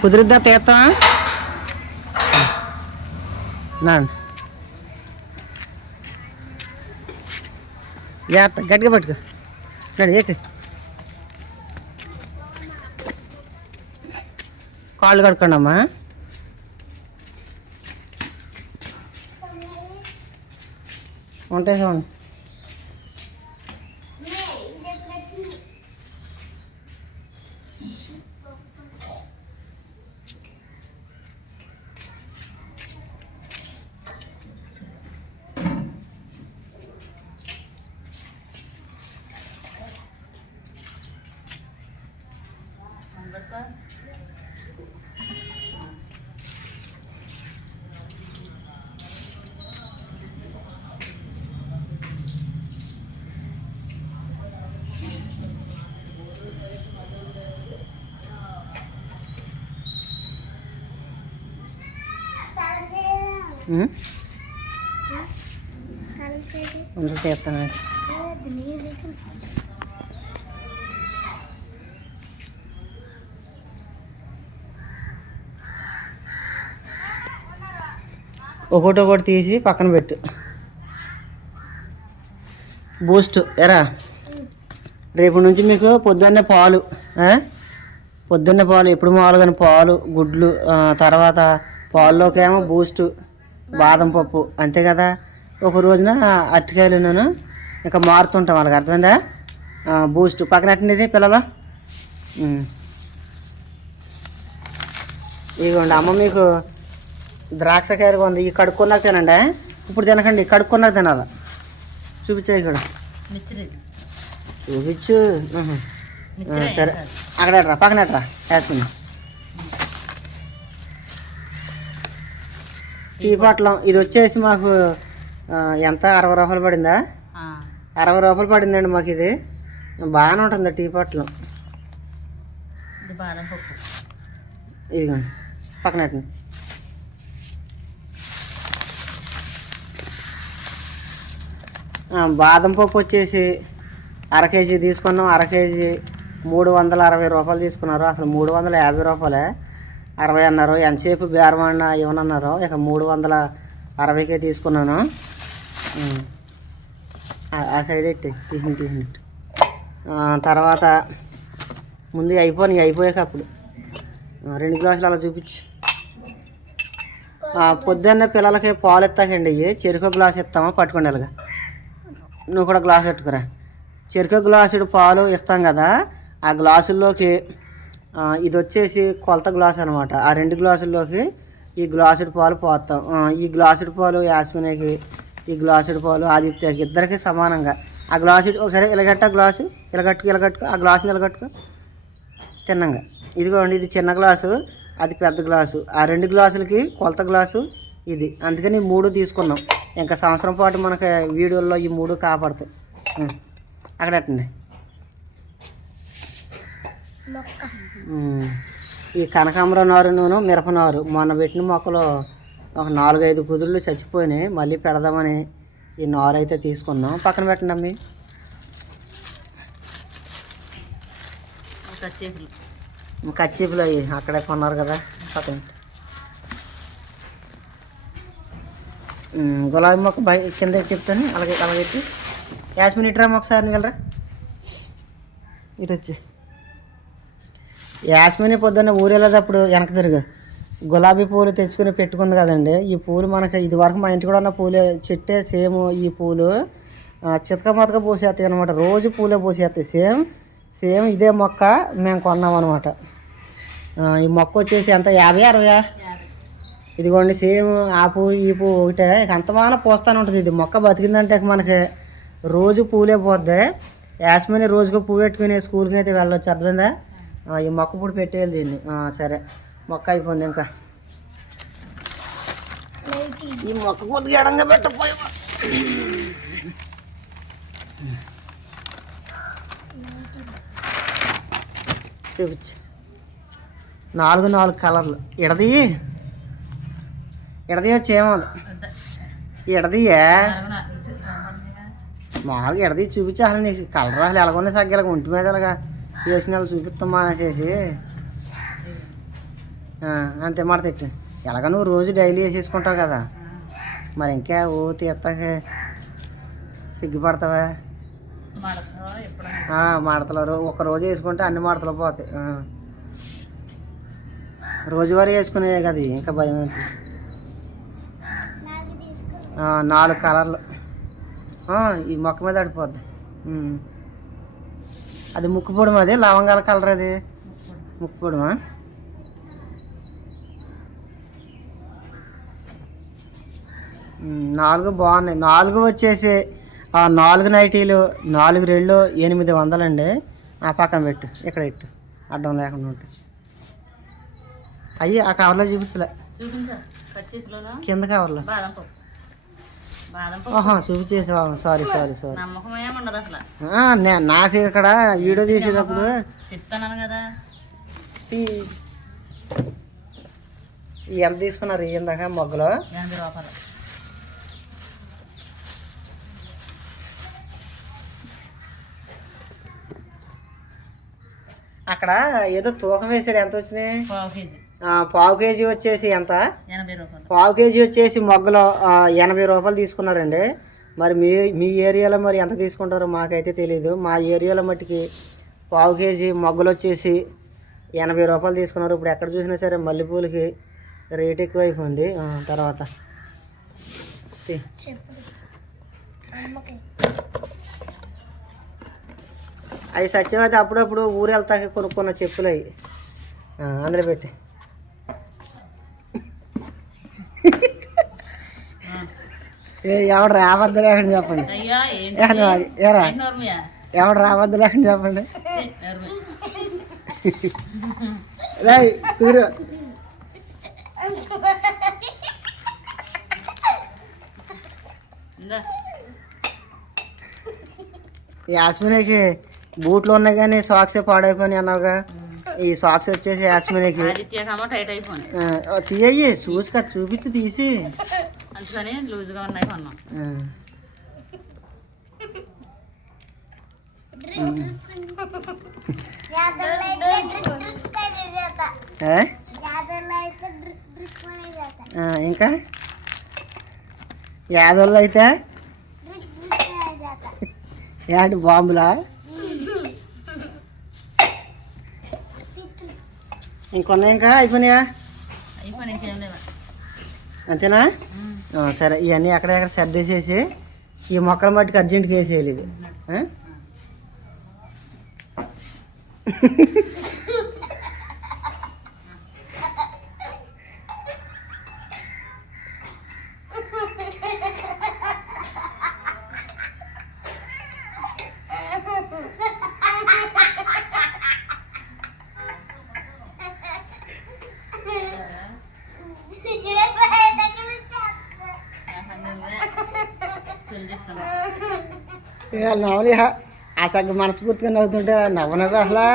కుదిరిద్దా తీస్తావా నాన్న జాగ్రత్త గట్టిగా పట్టుకో. నడు ఏక కాళ్ళు కడుక్కోండి అమ్మా ఉంటాయి చూడండి ఉండు తీస్తాను ఒకటి ఒకటి తీసి పక్కన పెట్టు. బూస్ట్ ఎరా. రేపు నుంచి మీకు పొద్దున్నే పాలు పొద్దున్నే పాలు ఎప్పుడు మామూలుగా పాలు గుడ్లు తర్వాత పాల్లోకేమో బూస్టు బూస్ట్. బాదం పప్పు అంతే కదా? ఒక రోజున అరటికాయలు నేను ఇంకా మారుతుంటాం వాళ్ళకి అర్థమైందా? బూస్ట్. పక్కన ఎట్టండి పిల్లలు. ఇదిగోండి అమ్మ మీకు ద్రాక్షకాయలు ఉంది. ఈ కడుక్కున్నాక తినండి ఇప్పుడు తినకండి కడుక్కున్నాక తినాలి. చూపించే. ఇక్కడ చూపించు సరే. అక్కడ పక్కన ఎట్రా? వేసుకుందాం. టీ పొట్లం. ఇది వచ్చేసి మాకు ఎంత? అరవై రూపాయలు పడిందా? అరవై రూపాయలు పడిందండి మాకు ఇది. బాగానే ఉంటుంది టీ పొట్లం. ఇదిగోండి పక్కన బాదం పప్పు వచ్చేసి అర కేజీ తీసుకున్నాం. అర కేజీ మూడు వందల అరవై రూపాయలు తీసుకున్నారు. అసలు మూడు వందల యాభై రూపాయలే. అరవై అన్నారు. ఎంతసేపు బేరం అన్న ఇవ్వనన్నారు ఇక మూడు వందల అరవైకే తీసుకున్నాను. ఆ- సైడ్ ఎట్టి? తీసింది తీసినట్టు తర్వాత ముందు అయిపోయి అయిపోయాక అప్పుడు. రెండు గ్లాసులు అలా చూపించు. పొద్దున్నే పిల్లలకి పాలు ఎత్తాకండి ఇవి చెరుకు గ్లాస్ ఇస్తామా పట్టుకోండి అలాగా నువ్వు కూడా గ్లాస్ పెట్టుకురా. చెరుకు గ్లాసుడు పాలు ఇస్తాం కదా ఆ గ్లాసుల్లోకి ఇది వచ్చేసి కొలత గ్లాస్ అనమాట ఆ రెండు గ్లాసుల్లోకి ఈ గ్లాసుడు పాలు పోస్తాం ఈ గ్లాసుడు పాలు యాస్మినకి ఈ గ్లాసుడు పాలు ఆదిత్యకి ఇద్దరికి సమానంగా. ఆ గ్లాసు ఒకసారి ఇలగట్ట గ్లాసు ఇలగట్టుకు ఇలగట్టుకు ఆ గ్లాసుని ఇలగట్టుకు తిన్నంగా. ఇదిగోండి ఇది చిన్న గ్లాసు అది పెద్ద గ్లాసు. ఆ రెండు గ్లాసులకి కొలత గ్లాసు ఇది. అందుకని మూడు తీసుకున్నాం. ఇంకా సంవత్సరం పాటు మనకి వీడియోల్లో ఈ మూడు కాపాడుతాయి అక్కడ అట్టండి ఈ కనకాంబరం నారు నూనె మిరప నారు మొన్న పెట్టిన మొక్కలు ఒక నాలుగైదు కుదుళ్ళు చచ్చిపోయినాయి. మళ్ళీ పెడదామని ఈ నారు అయితే తీసుకున్నాం. పక్కన పెట్టండి అమ్మి. కచ్చీపులు అవి అక్కడే కొన్నారు కదా. పక్కన గులాబీ మొక్క బయ కింద చెప్తాను. అలాగే అలాగే ఎత్తి యాస్మిన్ ఇటు రామ్మ ఒకసారి నిగలరా ఇటు వచ్చి. యాస్మిని పొద్దున్న ఊరేళ్ళేటప్పుడు వెనక తిరుగు. గులాబీ పూలు తెచ్చుకుని పెట్టుకుంది కదండి. ఈ పూలు మనకి ఇది వరకు మా ఇంటి కూడా ఉన్న పూలే చెట్టే సేమ్ ఈ పూలు. చితక మతక పోసేస్తాయి అనమాట రోజు పూలే పోసేస్తాయి. సేమ్ సేమ్ ఇదే మొక్క మేము కొన్నాం అనమాట ఈ మొక్క వచ్చేసి ఎంత? యాభై అరవయా? ఇదిగోండి సేమ్ ఆ పువ్వు ఈ పువ్వు ఒకటే. ఎంత బాగా పోస్తానే ఉంటుంది. ఇది మొక్క బతికిందంటే ఇక మనకి రోజు పూలే పోద్ది. యాస్మిని రోజుకు పువ్వు పెట్టుకుని స్కూల్కి అయితే వెళ్ళొచ్చు. అర్థమైందా? ఈ మొక్క ఇప్పుడు పెట్టేయాలి దీన్ని. సరే. మొక్క అయిపోయింది ఇంకా. ఈ మొక్క కొద్దిగా ఎడంగా పెట్టపోయావా చూపించు. నాలుగు నాలుగు కలర్లు. ఇడది ఇడది వచ్చేమో ఇడదియే మామూలుగా ఎడది చూపించి అసలు నీకు. కలర్ అసలు ఎలాగొన్నా సగ్గిలాగా. ఒంటి మీద ఇలాగా వేసిన వాళ్ళు చూపిస్తామా అనేసి ఆ, అంతే మాట తిట్టు. ఎలాగ నువ్వు రోజు డైలీ వేసేసుకుంటావు కదా. మరి ఇంకా ఓ తీస్తాకే సిగ్గుపడతావా? మడతలు రో- ఒక రోజు వేసుకుంటే అన్ని మడతలు పోతాయి. రోజువారీ వేసుకునే కదా ఇంకా భయం నాలుగు కలర్లు. ఆ, ఈ మొక్క మీద అడిపోద్ది. అది ముక్కు పొడమ అది? లవంగాల కలర్ అది? ముక్కు పొడమా? ఉమ్, నాలుగు బాగున్నాయి. నాలుగు వచ్చేసి ఆ నాలుగు నైటీలు నాలుగు రెళ్ళు ఎనిమిది వందలండి. ఆ పక్కన పెట్టు. ఇక్కడ పెట్టు. అడ్డం లేకుండా ఉంటాయి అయ్యి ఆ కవర్లో చూపించలే. కింద కవర్లో బాదం పప్పు బాదం పప్పు ఆహా చూపించేసావా సారీ సారీ సారీ నాకు ఇక్కడ వీడియో తీసేటప్పుడు చెప్తాను కదా ఎంత తీసుకున్నారు ఇందాక మొగ్గలో ఎనభై రూపాయలు అక్కడ ఏదో తూకం వేసాడు ఎంత వచ్చినాయి పావు కేజీ ఆ, పావు కేజీ వచ్చేసి ఎంత? పావు కేజీ వచ్చేసి మొగ్గలో ఎనభై రూపాయలు తీసుకున్నారండి. మరి మీ మీ ఏరియాలో మరి ఎంత తీసుకుంటారో మాకైతే తెలియదు మా ఏరియాలో మట్టుకి పావు కేజీ మొగ్గలు వచ్చేసి ఎనభై రూపాయలు తీసుకున్నారు. ఇప్పుడు ఎక్కడ చూసినా సరే మల్లెపూలకి రేట్ ఎక్కువైపోయింది. తర్వాత. అవి సత్యవతి అప్పుడప్పుడు ఊరు వెళ్తాక కొనుక్కున్న చెప్పులు అవి. అందులో పెట్టి. ఎవడు రావద్దు లేకుండా చెప్పండి అయ్యా ఏంటి ఏ నువ్వు అది- ఏరా ఏంటి నోర్మియా ఎవడు రావద్దు లేకుండా చెప్పండి ఛీ, నోర్మి. రాయ్ కుదురు ఇందా యాస్మినికి బూట్లు ఉన్నాయి కానీ సాక్స్ పాడైపోయినాయి అన్నావుగా ఉమ్. ఈ సాక్స్ వచ్చేసి యాస్మినికి ఆదిత్యకమో టైట్ అయిపోయింది తీయ్యి చూసి కదా చూపించి తీసి అందుకని లూజ్గా ఉన్నాయి కొన్నాం ఇంకా? యాదవులు అయితే ఏంటి బాంబులా? ఇంకొన్నాయి ఇంకా అయిపోయినాయా? అయిపోయినాయి అంతేనా? సరే ఇవన్నీ ఎక్కడెక్కడ సర్దేసేసి ఈ మొక్కల మట్టుకు అర్జెంట్గా వేసేయాలి ఇది ఆ? చెల్లి చెప్తాను ఇవాళ నవ్వలే ఆ సగ్గ మనస్ఫూర్తిగా నవ్వుతుంటే నవ్వు నవ్వు అసలు.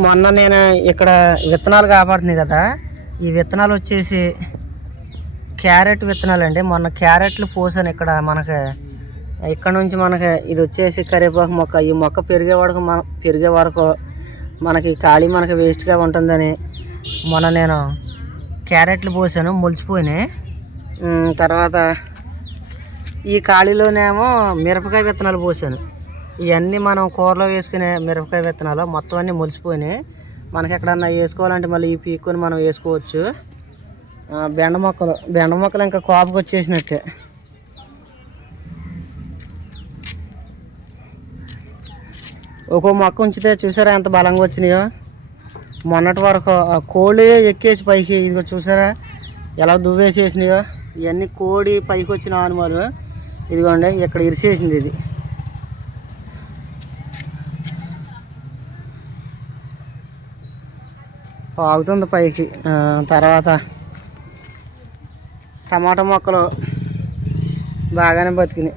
మొన్న నేను ఇక్కడ విత్తనాలు కాపాడుతున్నాయి కదా ఈ విత్తనాలు వచ్చేసి క్యారెట్ విత్తనాలు అండి. మొన్న క్యారెట్లు పోసాను ఇక్కడ మనకి. ఇక్కడ నుంచి మనకి ఇది వచ్చేసి కరివేపాకు మొక్క. ఈ మొక్క పెరిగే వరకు మన పెరిగే వరకు మనకి ఖాళీ మనకి వేస్ట్గా ఉంటుందని మొన్న నేను క్యారెట్లు పోసాను మొలిచిపోయినాయి. తర్వాత ఈ ఖాళీలోనేమో మిరపకాయ విత్తనాలు పోసాను. ఇవన్నీ మనం కూరలో వేసుకునే మిరపకాయ విత్తనాలు మొత్తం అన్నీ మొలిసిపోయినాయి. మనకి ఎక్కడన్నా వేసుకోవాలంటే మళ్ళీ ఈ పీక్కుని మనం వేసుకోవచ్చు. బెండ మొక్కలు. బెండ మొక్కలు ఇంకా కోపకు వచ్చేసినట్టే. ఒక్కో మొక్క ఉంచితే చూసారా ఎంత బలంగా వచ్చినాయో? మొన్నటి వరకు ఆ కోళ్ళు ఎక్కేసి పైకి ఇదిగో చూసారా? ఎలా దువ్వేసేసినాయో? ఇవన్నీ కోడి పైకి వచ్చిన ఆనుమాలు ఇదిగోండి ఇక్కడ ఇరిసేసింది ఇది. పాగుతుంది పైకి. తర్వాత టమాటా మొక్కలు బాగానే బతికినాయి.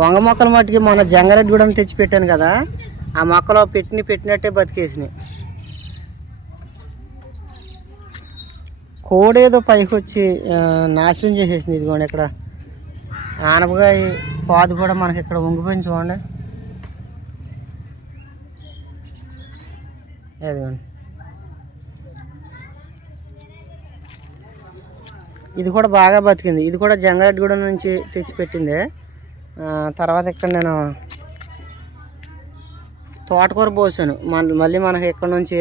వంగ మొక్కల మట్టుకి మొన్న జంగారెడ్డి కూడా తెచ్చి పెట్టాను కదా ఆ మొక్కలో పెట్టిన పెట్టినట్టే బతికేసినాయి. కోడి ఏదో పైకి వచ్చి నాశనం చేసేసింది ఇదిగోండి ఇక్కడ. ఆనపకాయ పాదు కూడా మనకి ఇక్కడ వంగిపోయింది చూడండి. ఇదిగోండి. ఇది కూడా బాగా బతికింది. ఇది కూడా జంగారెడ్డిగూడెం నుంచి తెచ్చిపెట్టింది. తర్వాత ఇక్కడ నేను తోటకూర పోసాను. మళ్ళీ మనకి ఇక్కడ నుంచి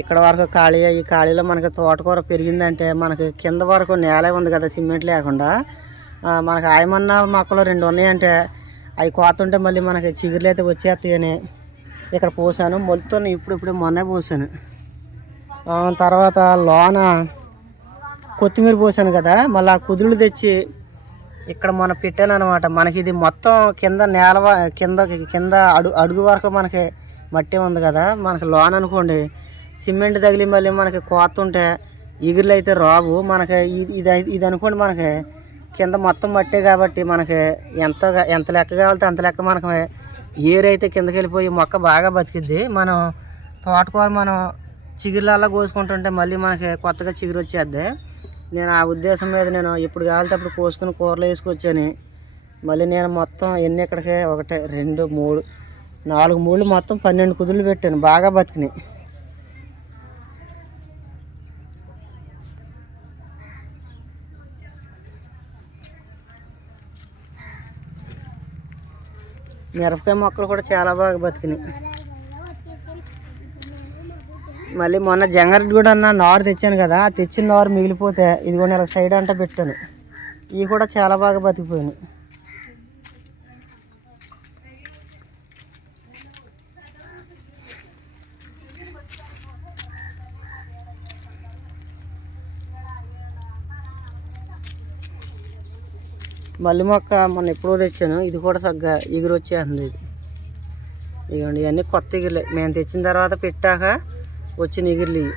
ఇక్కడ వరకు ఖాళీ ఈ ఖాళీలో మనకి తోటకూర పెరిగిందంటే మనకి కింద వరకు నేల ఉంది కదా సిమెంట్ లేకుండా. మనకు మనకి ఆయమన్న మొక్కలు రెండు ఉన్నాయంటే అవి కోతుంటే మళ్ళీ మనకి చిగురులు అయితే వచ్చేస్తాయని ఇక్కడ పోసాను. మొత్తం ఇప్పుడు ఇప్పుడు మొన్నే పోసాను. తర్వాత లోన కొత్తిమీర పోసాను కదా మళ్ళీ ఆ కుదురులు తెచ్చి ఇక్కడ మనం పెట్టాను అనమాట మనకి ఇది మొత్తం కింద నేల కింద కింద అడుగు అడుగు వరకు మనకి మట్టి ఉంది కదా మనకి లోన్ అనుకోండి సిమెంట్ తగిలి మళ్ళీ మనకి కోత ఉంటే ఇగురులు అయితే రావు. మనకి ఇది ఇది అనుకోండి మనకి కింద మొత్తం మట్టే కాబట్టి మనకి ఎంత ఎంత లెక్క కావాలితే అంత లెక్క మనకి ఏరైతే కిందకి వెళ్ళిపోయి మొక్క బాగా బతికిద్ది. మనం తోటకూర మనం చిగురులల్లా కోసుకుంటుంటే మళ్ళీ మనకి కొత్తగా చిగురు వచ్చేద్ది. నేను ఆ ఉద్దేశం మీద నేను ఎప్పుడు కావాలితే అప్పుడు కోసుకుని కూరలు వేసుకొచ్చాను. మళ్ళీ నేను మొత్తం ఎన్ని ఇక్కడికి ఒకటి రెండు మూడు నాలుగు మూడు మొత్తం పన్నెండు కుదులు పెట్టాను. బాగా బతికినాయి. మిరపకాయ మొక్కలు కూడా చాలా బాగా బతికినాయి. మళ్ళీ మొన్న జంగరెడ్డి కూడా అన్న నారు తెచ్చాను కదా తెచ్చిన నారు మిగిలిపోతే ఇది కూడా ఇలా సైడ్ అంట పెట్టాను. ఇవి కూడా చాలా బాగా బతికిపోయినాయి. మల్లి మొక్క మొన్న ఎప్పుడో తెచ్చాను. ఇది కూడా సగ్గా ఎగురు వచ్చేస్తుంది ఇది. ఇదిగోండి ఇవన్నీ కొత్త ఎగిరిలే. మేము తెచ్చిన తర్వాత పెట్టాక వచ్చిన ఎగురులు ఇవి.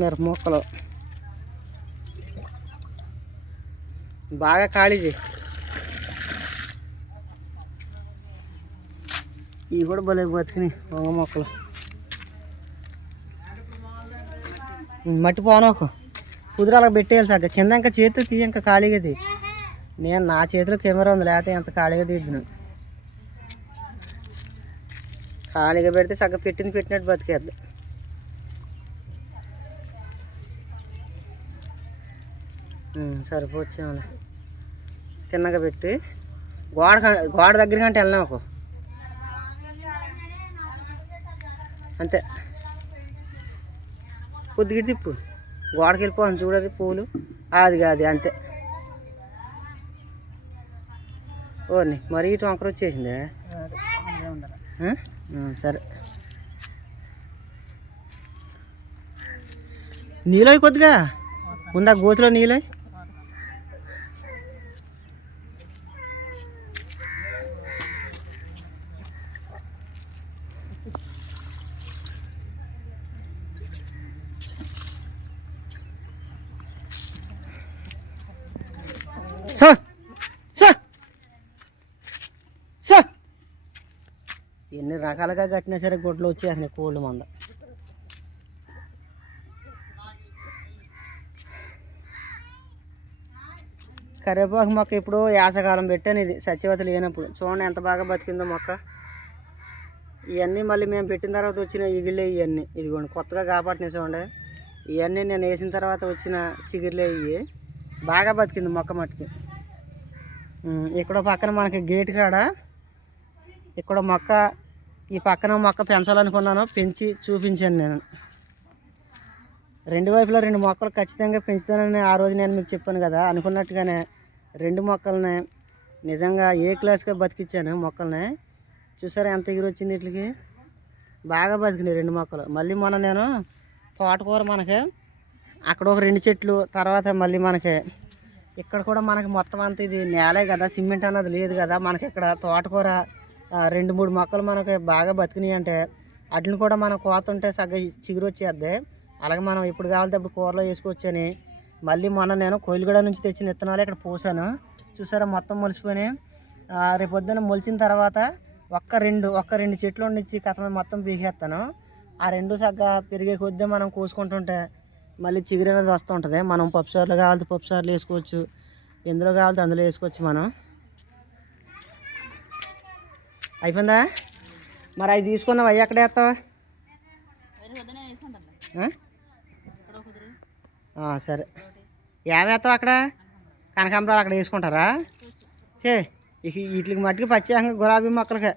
మిరప మొక్కలు. బాగా ఖాళీ చేయి. ఇవి కూడా భలే బతికినాయి వంగ మొక్కలు. మట్టి పోనోకు. కుదురు పెట్టేయాలి సగ్గ. కింద ఇంకా చేతితో తీయ ఇంకా ఖాళీగా తీ నేను నా చేతిలో కెమెరా ఉంది లేకపోతే ఎంత ఖాళీగా తీద్దును ఖాళీగా పెడితే సగ్గ పెట్టింది పెట్టినట్టు బతికేద్ది. సరిపోవచ్చేమో తిన్నగా పెట్టి గోడ గోడ దగ్గర కంటే వెళ్ళినా ఒక అంతే. కొద్దిగా తిప్పు. గోడకి వెళ్ళిపోను చూడది పూలు. అది కాదు అంతే. ఓర్ని మరీ ఇటు వంకర వచ్చేసిందే? సరే. నీలోయ్ కొద్దిగా? ఉందా గోతులో నీలోయ్? సో సో సో ఎన్ని రకాలుగా కట్టినా సరే గుడ్లు వచ్చేసినాయి కోళ్ళు మంద. కరివేపాకు మొక్క ఇప్పుడు యాసకాలం పెట్టాను ఇది సత్యవత లేనప్పుడు. చూడండి ఎంత బాగా బతికిందో మొక్క. ఇవన్నీ మళ్ళీ మేము పెట్టిన తర్వాత వచ్చిన ఇగిళ్ళే ఇవన్నీ. ఇదిగోండి కొత్తగా కాపాడినాయి చూడండి. ఇవన్నీ నేను వేసిన తర్వాత వచ్చిన చిగిరిలే ఇవి. బాగా బతికింది మొక్క మట్టుకి. ఇక్కడ పక్కన మనకి గేట్ కాడ ఇక్కడ మొక్క ఈ పక్కన మొక్క పెంచాలనుకున్నాను. పెంచి చూపించాను నేను. రెండు వైపులా రెండు మొక్కలు ఖచ్చితంగా పెంచుతానని ఆ రోజు నేను మీకు చెప్పాను కదా. అనుకున్నట్టుగానే రెండు మొక్కల్ని నిజంగా ఏ క్లాస్గా బతికిచ్చాను మొక్కల్ని? చూసారా ఎంత ఎగురు వచ్చింది వీటికి? బాగా బతికినాయి రెండు మొక్కలు. మళ్ళీ మొన్న నేను తోటకూర మనకి అక్కడ ఒక రెండు చెట్లు తర్వాత మళ్ళీ మనకి ఇక్కడ కూడా మనకి మొత్తం అంత ఇది నేలే కదా సిమెంట్ అన్నది లేదు కదా. మనకి ఇక్కడ తోటకూర రెండు మూడు మొక్కలు మనకి బాగా బతికినాయి అంటే వాటిని కూడా మనం కోత ఉంటే సగ్గ చిగురు వచ్చేద్ది అలాగే మనం ఇప్పుడు కావాలంటే అప్పుడు కూరలో వేసుకోవచ్చని. మళ్ళీ మొన్న నేను కోయిలగూడ నుంచి తెచ్చిన విత్తనాలు ఇక్కడ పోసాను. చూసారా మొత్తం మొలిసిపోయినాయి. రేపొద్దున రేపు పొద్దున్న మొలిచిన తర్వాత ఒక్క రెండు ఒక్క రెండు చెట్లు ఉండిచ్చి కథ మొత్తం పీకేస్తాను. ఆ రెండు సగ్గా పెరిగే కొద్దీ మనం కోసుకుంటుంటే మళ్ళీ చిగురు అనేది వస్తూ ఉంటుంది. మనం పప్పు సార్లు కావాలి పప్పు సార్లు వేసుకోవచ్చు. ఎందులో కావాలి అందులో వేసుకోవచ్చు మనం. అయిపోయిందా? మరి అవి తీసుకున్నావు? అవి ఎక్కడ వేస్తావా? సరే. ఏమి వేస్తావు అక్కడ? కనకాంబరాలు అక్కడ వేసుకుంటారా? చే ఇక వీటికి మట్టికి పచ్చి గులాబీ మొక్కలకే.